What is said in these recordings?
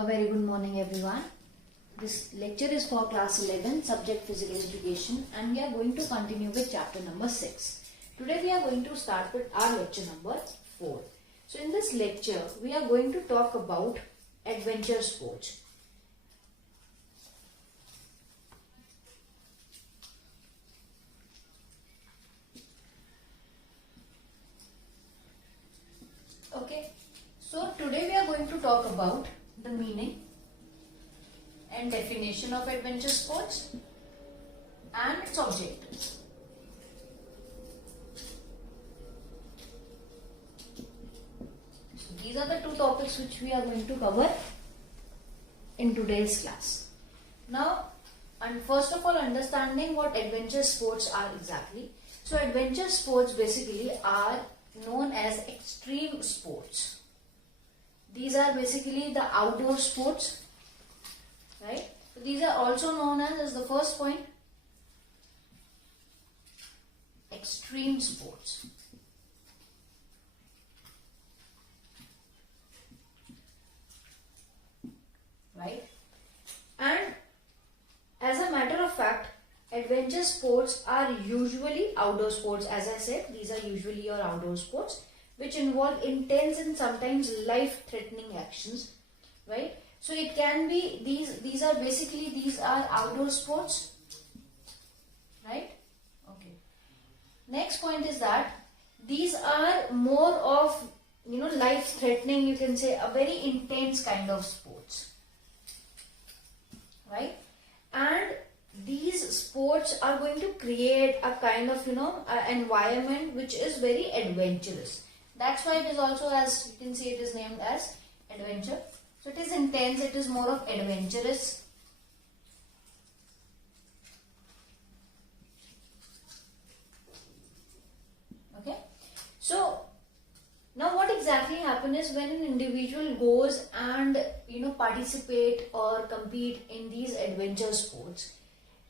A very good morning everyone. This lecture is for class 11 subject physical education and we are going to continue with chapter number 6. Today we are going to start with our lecture number 4. So in this lecture we are going to talk about adventure sports. Okay, so today we are going to talk about the meaning and definition of adventure sports and its objectives. So these are the two topics which we are going to cover in today's class. Now, and first of all, understanding what adventure sports are exactly. So adventure sports basically are known as extreme sports. These are basically the outdoor sports, right? So these are also known as the first point, extreme sports. Right? And as a matter of fact, adventure sports are usually outdoor sports. As I said, these are usually your outdoor sports which involve intense and sometimes life-threatening actions, right? So it can be these are outdoor sports, right? Okay. Next point is that these are more of life-threatening, you can say a very intense kind of sports, right? And these sports are going to create a kind of environment which is very adventurous. That's why it is also, as you can see, it is named as adventure. So it is intense, it is more of adventurous. Okay. So now what exactly happens is when an individual goes and participate or compete in these adventure sports,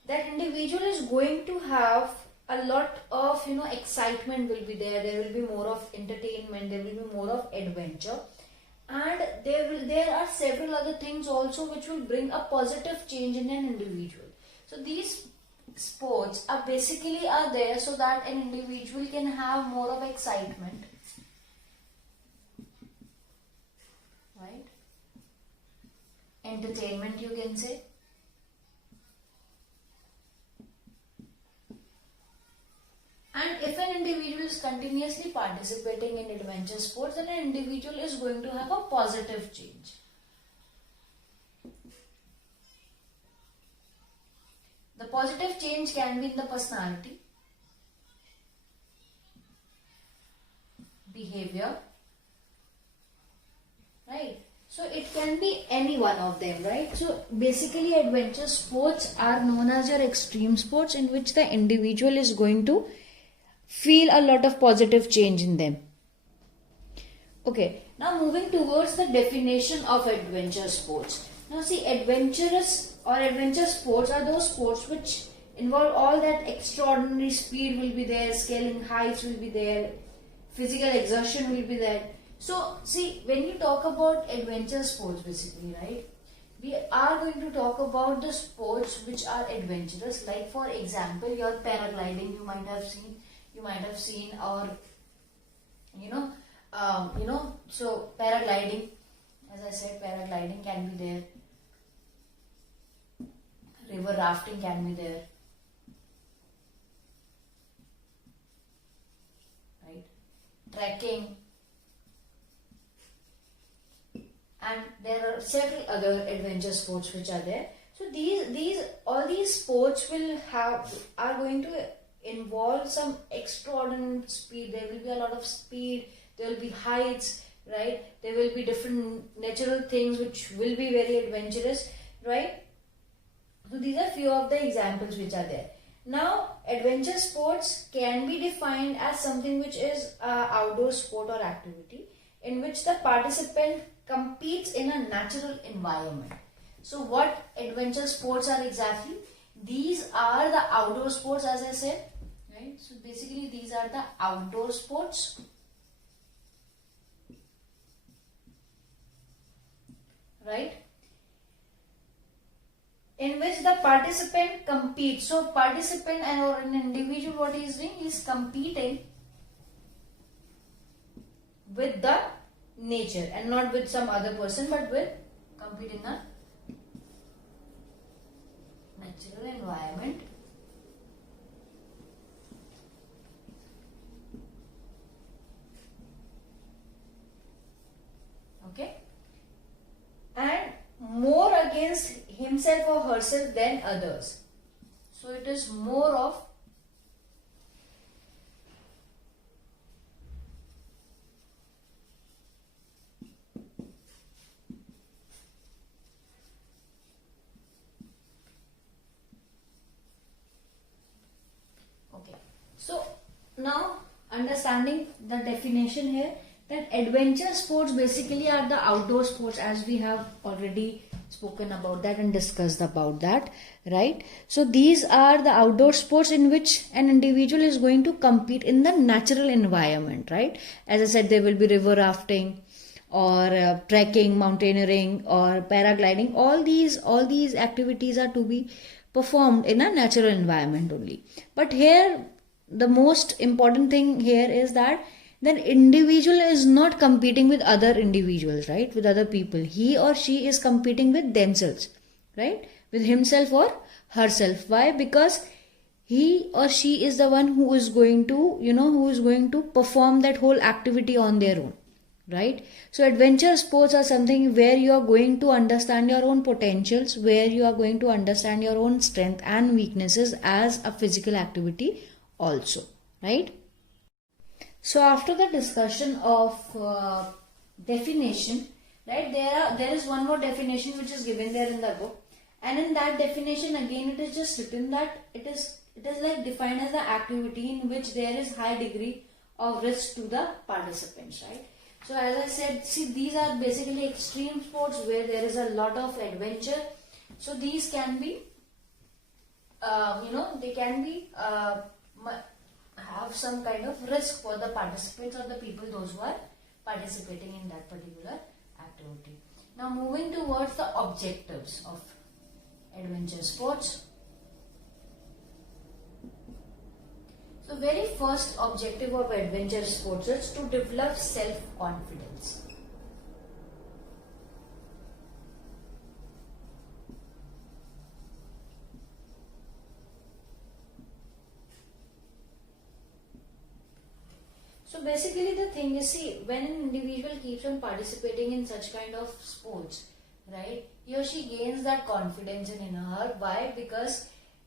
that individual is going to have a lot of excitement will be there. There will be more of entertainment, there will be more of adventure, and there are several other things also which will bring a positive change in an individual. So these sports are basically there so that an individual can have more of excitement, right? Entertainment, you can say. And if an individual is continuously participating in adventure sports, then an individual is going to have a positive change. The positive change can be in the personality, behavior, right? So it can be any one of them, right? So basically adventure sports are known as your extreme sports in which the individual is going to feel a lot of positive change in them. Okay, now moving towards the definition of adventure sports. Now see, adventurous or adventure sports are those sports which involve all that extraordinary speed will be there, scaling heights will be there, physical exertion will be there. So see, when you talk about adventure sports basically, right, we are going to talk about the sports which are adventurous, like for example your paragliding, you might have seen or so paragliding, as I said, paragliding can be there, river rafting can be there, right? Trekking, and there are several other adventure sports which are there. So all these sports are going to involve some extraordinary speed. There will be a lot of speed, there will be heights, right? There will be different natural things which will be very adventurous, right? So these are few of the examples which are there. Now adventure sports can be defined as something which is outdoor sport or activity in which the participant competes in a natural environment. So what adventure sports are exactly? These are the outdoor sports, as I said, right? So basically these are the outdoor sports, right? in which the participant competes. So participant and or an individual, what he is doing, he is competing with the nature and not with some other person, but with competing in a natural environment. Okay, and more against himself or herself than others. So it is more of okay. So now understanding the definition here, that adventure sports basically are the outdoor sports, as we have already spoken about that and discussed about that, right? So these are the outdoor sports in which an individual is going to compete in the natural environment, right? As I said, there will be river rafting or trekking, mountaineering or paragliding. All these activities are to be performed in a natural environment only. But here the most important thing here is that then individual is not competing with other individuals, right? With other people. He or she is competing with themselves, right? With himself or herself. Why? Because he or she is the one who is going to, who is going to perform that whole activity on their own, right? So adventure sports are something where you are going to understand your own potentials, where you are going to understand your own strength and weaknesses as a physical activity also, right? So after the discussion of definition, right, there is one more definition which is given there in the book, and in that definition again it is just written that it is like defined as the activity in which there is high degree of risk to the participants, right? So as I said, see, these are basically extreme sports where there is a lot of adventure. So these can be, they can be have some kind of risk for the participants or the people, those who are participating in that particular activity. Now moving towards the objectives of adventure sports. So very first objective of adventure sports is to develop self-confidence. So basically the thing is, see, when an individual keeps on participating in such kind of sports, right, he or she gains that confidence in her. Why? Because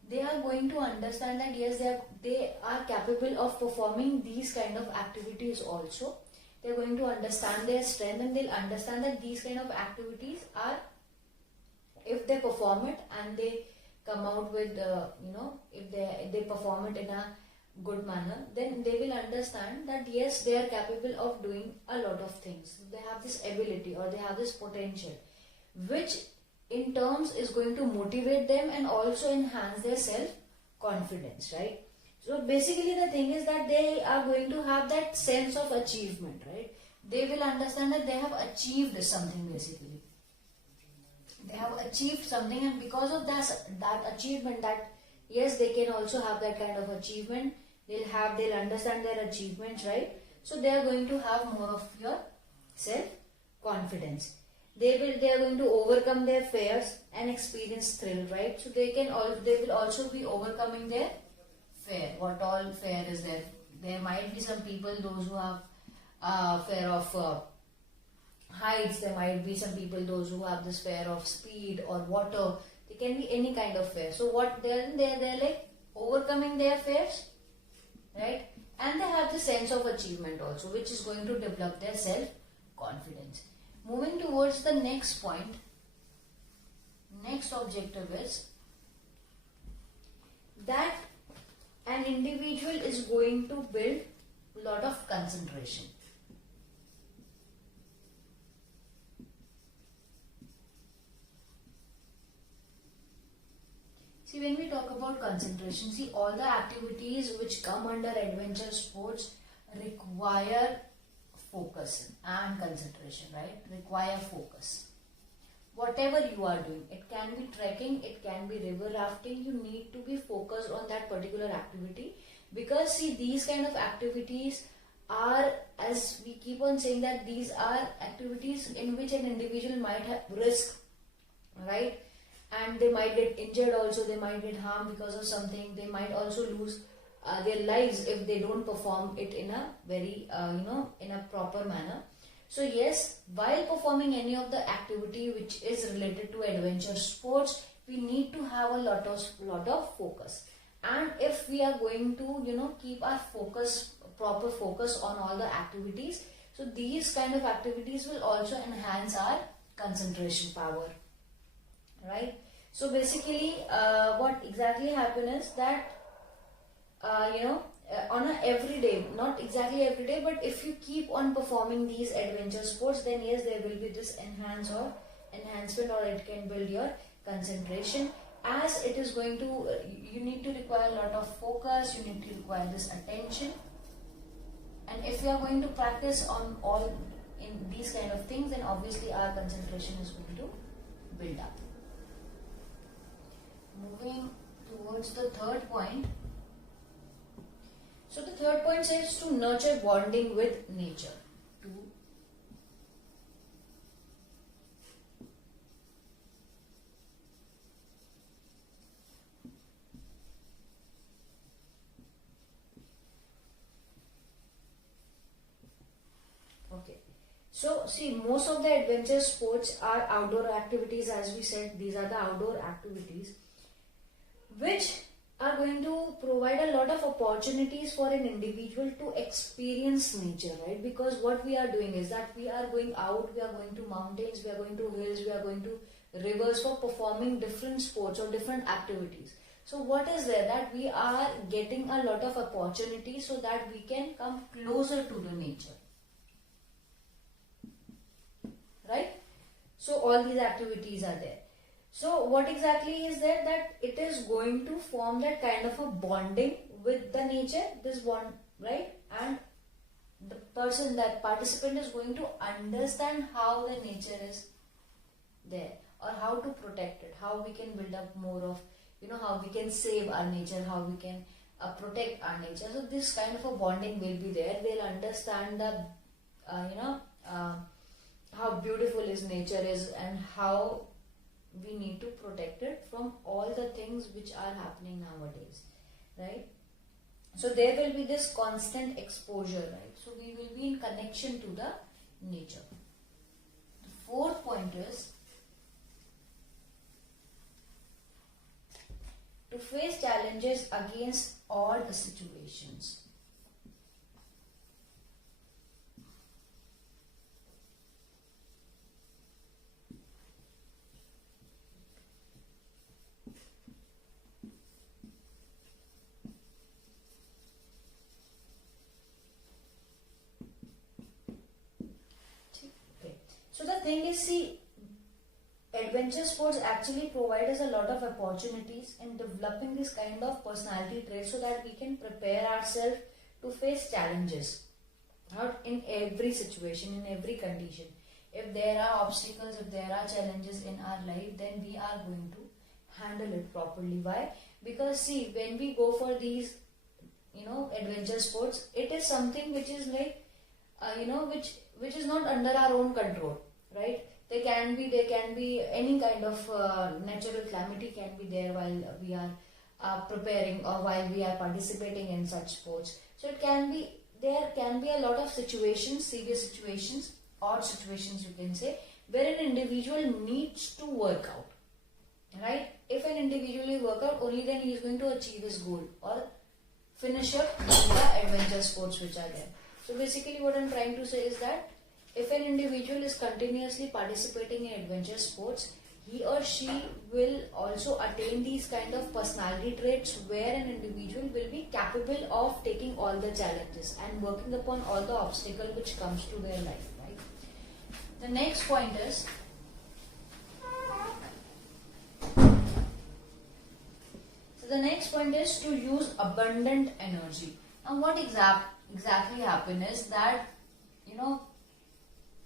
they are going to understand that yes, they are capable of performing these kind of activities also. They are going to understand their strength, and they'll understand that these kind of activities are, if they perform it and they come out with, if they perform it in a good manner, then they will understand that yes, they are capable of doing a lot of things. They have this ability or they have this potential, which in terms is going to motivate them and also enhance their self-confidence, right? So basically the thing is that they are going to have that sense of achievement, right? They will understand that they have achieved something basically. They have achieved something, and because of that achievement, that yes, they can also have that kind of achievement. They'll understand their achievements, right? So they are going to have more of your self-confidence. They are going to overcome their fears and experience thrill, right? So they will also be overcoming their fear. What all fear is there? There might be some people, those who have fear of heights. There might be some people, those who have this fear of speed or water. They can be any kind of fear. So what they're like overcoming their fears, right? And they have the sense of achievement also, which is going to develop their self-confidence. Moving towards the next point, next objective is that an individual is going to build a lot of concentration. See, when we talk about concentration, see, all the activities which come under adventure sports require focus and concentration, right? Require focus. What whatever you are doing, it can be trekking, it can be river rafting, you need to be focused on that particular activity, because see, these kind of activities are, as we keep on saying, that these are activities in which an individual might have risk, right? And they might get injured also, they might get harmed because of something, they might also lose their lives if they don't perform it in a very in a proper manner. So yes, while performing any of the activity which is related to adventure sports, we need to have a lot of focus. And if we are going to keep our proper focus on all the activities, so these kind of activities will also enhance our concentration power, right? So basically what exactly happens is that on a everyday, not exactly every day, but if you keep on performing these adventure sports, then yes, there will be this enhancement, or it can build your concentration, as it is going to you need to require a lot of focus, you need to require this attention. And if you are going to practice on all in these kind of things, then obviously our concentration is going to build up. Moving towards the third point. So the third point says to nurture bonding with nature. Okay. So see, most of the adventure sports are outdoor activities, as we said. These are the outdoor activities which are going to provide a lot of opportunities for an individual to experience nature, right? Because what we are doing is that we are going out, we are going to mountains, we are going to hills, we are going to rivers for performing different sports or different activities. So what is there, that we are getting a lot of opportunities so that we can come closer to the nature, right? So all these activities are there. So what exactly is there, that it is going to form that kind of a bonding with the nature, this bond, right? And the person, that participant, is going to understand how the nature is there, or how to protect it, how we can build up more of, how we can save our nature, how we can protect our nature. So this kind of a bonding will be there. They'll understand the, how beautiful is nature is, and how we need to protect it from all the things which are happening nowadays, right? So there will be this constant exposure, right? So we will be in connection to the nature. The fourth point is to face challenges against all the situations. So the thing is, see, adventure sports actually provide us a lot of opportunities in developing this kind of personality traits, so that we can prepare ourselves to face challenges out in every situation, in every condition. If there are obstacles, if there are challenges in our life, then we are going to handle it properly. Why? Because see, when we go for these, adventure sports, it is something which is like, which is not under our own control, right? There can be any kind of natural calamity can be there while we are preparing, or while we are participating in such sports. So there can be a lot of situations, serious situations, odd situations, you can say, where an individual needs to work out, right? If an individual will work out, only then he is going to achieve his goal or finish up the adventure sports which are there. So basically what I'm trying to say is that if an individual is continuously participating in adventure sports, he or she will also attain these kind of personality traits, where an individual will be capable of taking all the challenges and working upon all the obstacles which comes to their life, right? The next point is to use abundant energy. Now what exactly happen is that,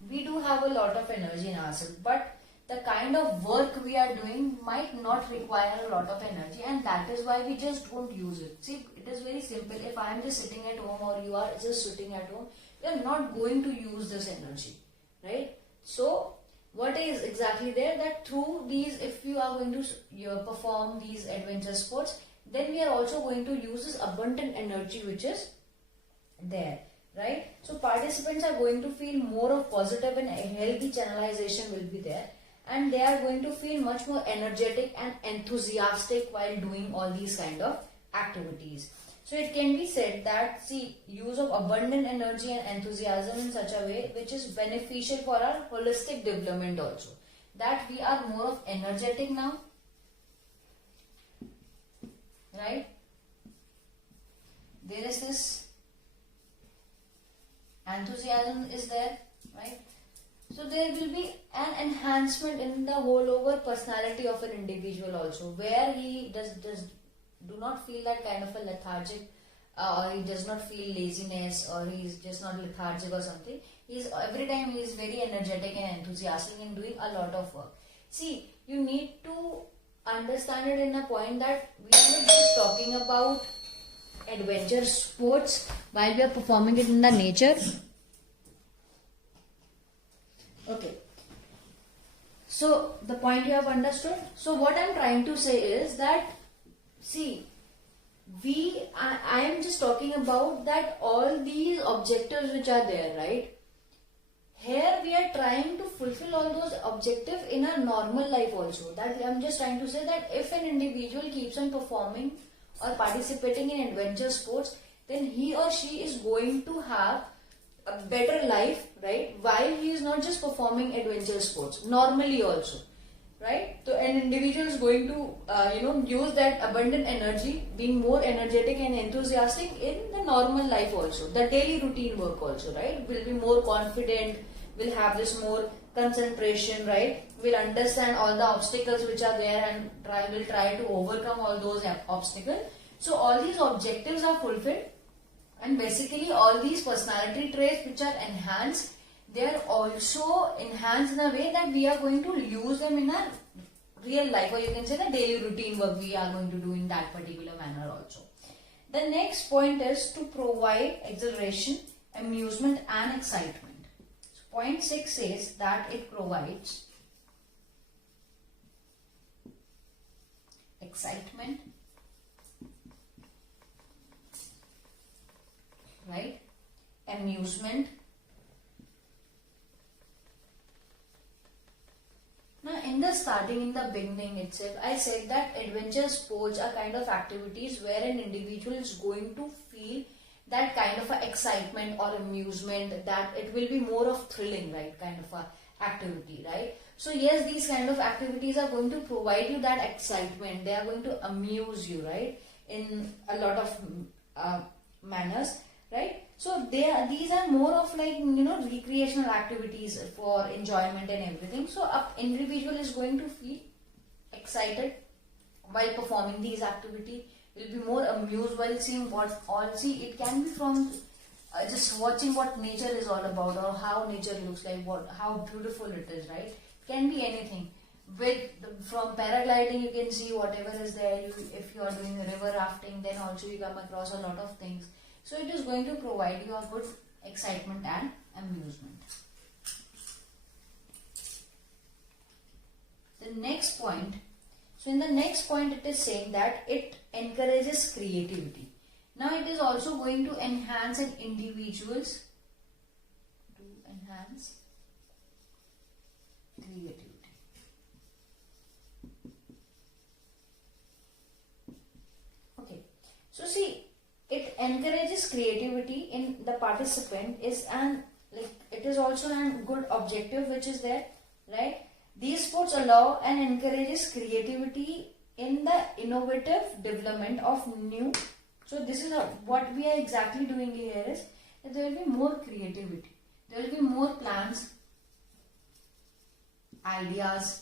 we do have a lot of energy in ourselves, but the kind of work we are doing might not require a lot of energy, and that is why we just don't use it. See, it is very simple. If I am just sitting at home or you are just sitting at home, you are not going to use this energy, right? So what is exactly there, that through these, if you are going to perform these adventure sports, then we are also going to use this abundant energy which is there, right? So participants are going to feel more of positive and healthy channelization will be there, and they are going to feel much more energetic and enthusiastic while doing all these kind of activities. So it can be said that, see, use of abundant energy and enthusiasm in such a way which is beneficial for our holistic development also, that we are more of energetic now, right? There is this enthusiasm is there, right? So there will be an enhancement in the whole over personality of an individual also, where he does do not feel that kind of a lethargic, or he does not feel laziness, or he is just not lethargic or something. Every time he is very energetic and enthusiastic in doing a lot of work. See, you need to understand it in a point that we are not just talking about adventure sports while we are performing it in the nature. Okay. So the point you have understood. So what I am trying to say is that, see, I am just talking about that all these objectives which are there, right? Here we are trying to fulfill all those objectives in a normal life also. That I am just trying to say that if an individual keeps on performing or participating in adventure sports, then he or she is going to have a better life, right? While he is not just performing adventure sports, normally also, right? So an individual is going to use that abundant energy, being more energetic and enthusiastic in the normal life also, the daily routine work also, right? Will be more confident, will have this more concentration, right? Will understand all the obstacles which are there and will try to overcome all those obstacles. So all these objectives are fulfilled, and basically all these personality traits which are enhanced, they are also enhanced in a way that we are going to use them in a real life, or you can say the daily routine work we are going to do in that particular manner also. The next point is to provide exhilaration, amusement and excitement. So point 6 says that it provides excitement, right, amusement. Now in the beginning itself, I said that adventure sports are kind of activities where an individual is going to feel that kind of a excitement or amusement, that it will be more of thrilling, right, kind of a activity, right? So yes, these kind of activities are going to provide you that excitement, they are going to amuse you, right, in a lot of manners, right? So these are more of like recreational activities for enjoyment and everything. So an individual is going to feel excited while performing these activities, will be more amused while seeing what all. See, it can be from just watching what nature is all about, or how nature looks like, how beautiful it is, right? It can be anything. From paragliding you can see whatever is there. If you are doing river rafting, then also you come across a lot of things. So it is going to provide you a good excitement and amusement. The next point. So in the next point it is saying that it encourages creativity. Now it is also going to enhance an individual's creativity. Okay. So see, it encourages creativity in the participant it is also a good objective which is there, right? These sports allow and encourages creativity in the innovative development of new. So this is what we are exactly doing here is that there will be more creativity, there will be more plans, ideas,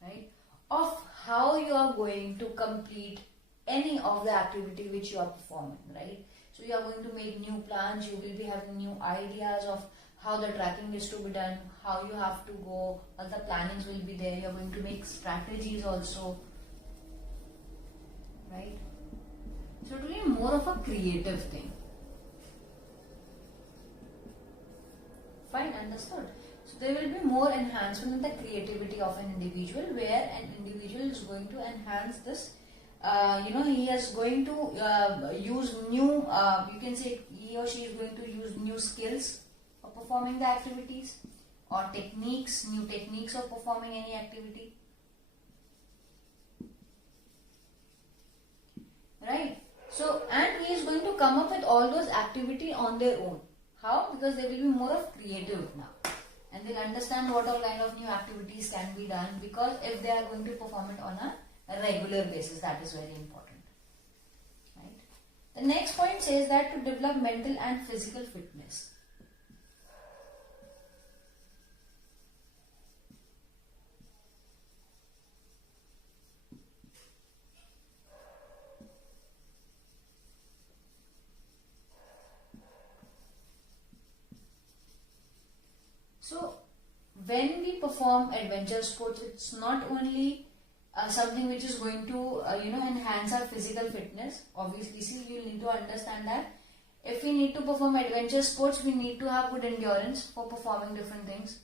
right, of how you are going to complete any of the activity which you are performing, right? So you are going to make new plans, you will be having new ideas of how the tracking is to be done, how you have to go, all the plannings will be there. You're going to make strategies also, right? So it will be more of a creative thing. Fine, understood. So there will be more enhancement in the creativity of an individual, where an individual is going to enhance this. He is going to use new, you can say he or she is going to use new skills of performing the activities, or techniques, new techniques of performing any activity. Right? So, and he is going to come up with all those activity on their own. How? Because they will be more of creative now. And they'll understand what all kind of new activities can be done, because if they are going to perform it on a regular basis, that is very important. Right? The next point says that to develop mental and physical fitness. So, when we perform adventure sports, it's not only something which is going to enhance our physical fitness. Obviously, see, you need to understand that if we need to perform adventure sports, we need to have good endurance for performing different things.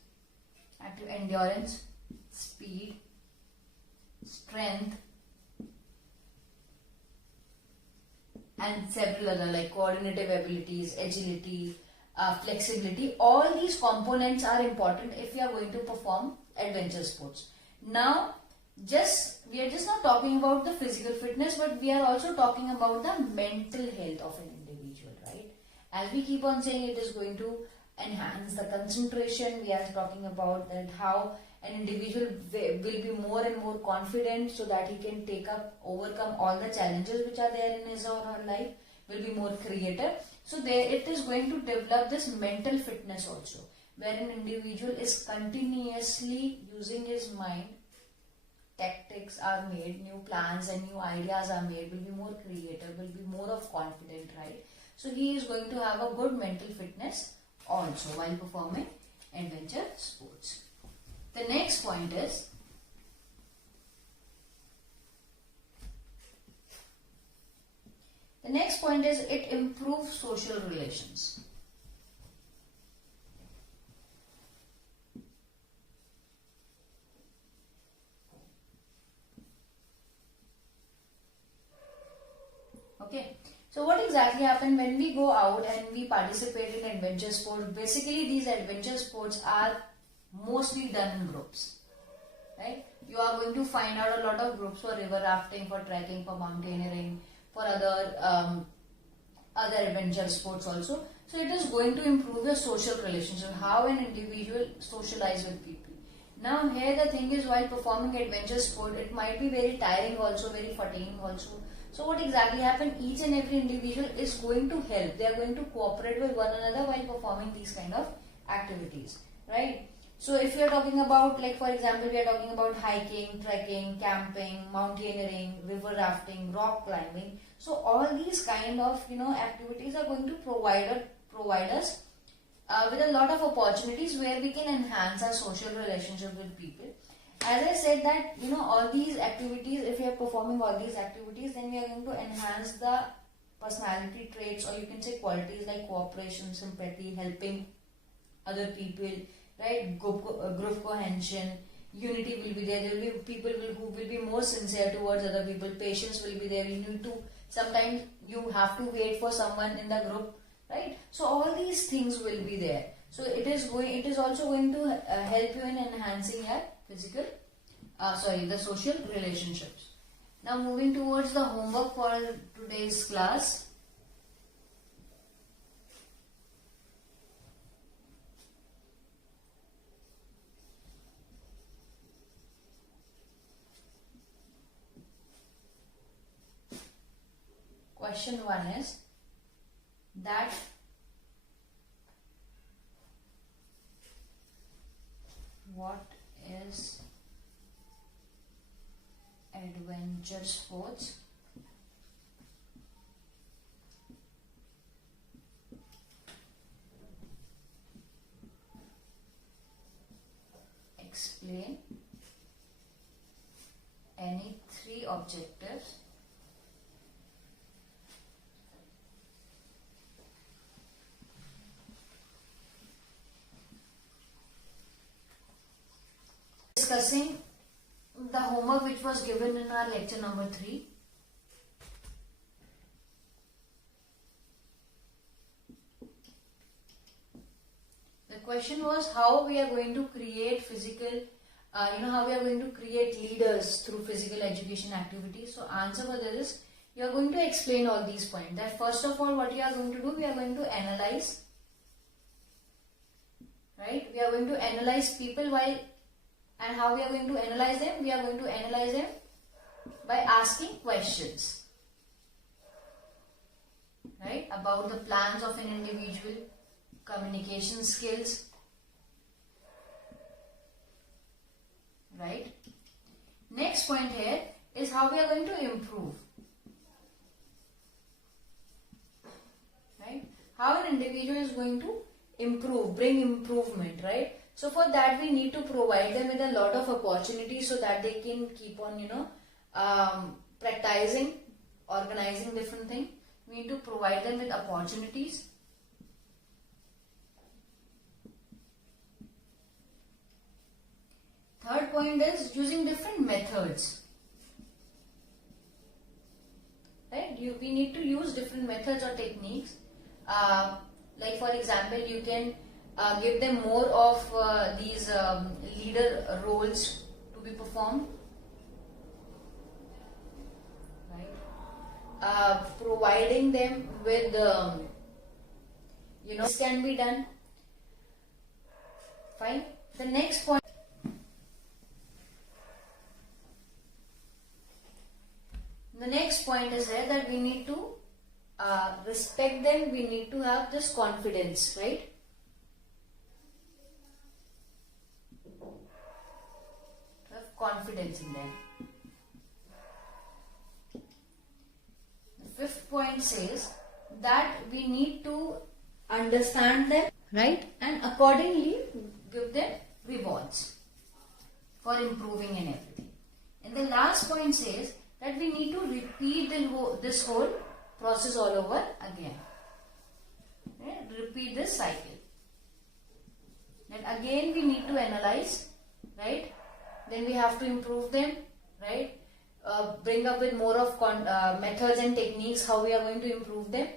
Active endurance, speed, strength, and several other like coordinative abilities, agility, flexibility. All these components are important if you are going to perform adventure sports. Now, we are just not talking about the physical fitness, but we are also talking about the mental health of an individual, right? As we keep on saying, it is going to enhance the concentration. We are talking about that how an individual will be more and more confident, so that he can overcome all the challenges which are there in his or her life, will be more creative. So it is going to develop this mental fitness also, where an individual is continuously using his mind. Tactics are made, new plans and new ideas are made, will be more creative, will be more of confident, right? So he is going to have a good mental fitness also while performing adventure sports. The next point is it improves social relations. Okay, so what exactly happens when we go out and we participate in adventure sports? Basically, these adventure sports are mostly done in groups, right? You are going to find out a lot of groups for river rafting, for trekking, for mountaineering, for other adventure sports also. So it is going to improve your social relationship, how an individual socialize with people. Now here the thing is, while performing adventure sport, it might be very tiring also, very fatiguing also. So what exactly happens? Each and every individual is going to help. They are going to cooperate with one another while performing these kind of activities, right? So if we are talking about, like for example, we are talking about hiking, trekking, camping, mountaineering, river rafting, rock climbing. So all these kind of activities are going to provide us with a lot of opportunities where we can enhance our social relationship with people. As I said that all these activities, if we are performing all these activities, then we are going to enhance the personality traits, or you can say qualities like cooperation, sympathy, helping other people, right? Group cohesion, unity will be there. There will be people who will be more sincere towards other people. Patience will be there. Sometimes you have to wait for someone in the group, right? So all these things will be there. So it is also going to help you in enhancing your the social relationships. Now moving towards the homework for today's class. Question 1 is that what is adventure sports? explain any 3 objectives discussing the homework which was given in our lecture number 3. The question was how we are going to create physical, how we are going to create leaders through physical education activities. So answer for this is, you are going to explain all these points. That first of all, what you are going to do, we are going to analyze, right? We are going to analyze people while, and how we are going to analyze them? We are going to analyze them by asking questions, right? About the plans of an individual, communication skills, right? Next point here is how we are going to improve, right? How an individual is going to improve, bring improvement, right? So for that we need to provide them with a lot of opportunities so that they can keep on, practicing, organizing different things. We need to provide them with opportunities. Third point is using different methods, right? We need to use different methods or techniques. Like for example, you can give them more of these leader roles to be performed, right? Providing them with, this can be done. Fine. The next point. The next point is here that we need to respect them. We need to have this confidence, right? Have confidence in them. The fifth point says that we need to understand them, right? And accordingly give them rewards for improving and everything. And the last point says that we need to repeat this whole process all over again. Right? Repeat this cycle. Then again we need to analyze, right? Then we have to improve them, right? Bring up with more of methods and techniques how we are going to improve them.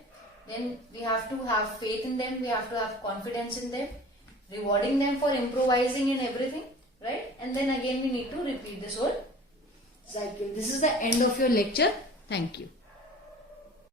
Then we have to have faith in them. We have to have confidence in them. Rewarding them for improvising and everything, right? And then again we need to repeat this whole cycle. This is the end of your lecture. Thank you.